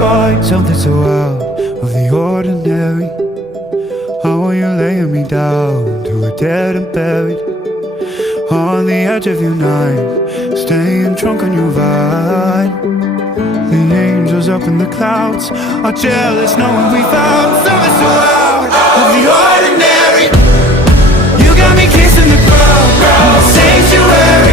find something so out of the ordinary. How are you laying me down to a dead and buried on the edge of your night, staying drunk on your vine. The angels up in the clouds are jealous knowing we found something so out of the ordinary. You got me kissing the ground in the sanctuary.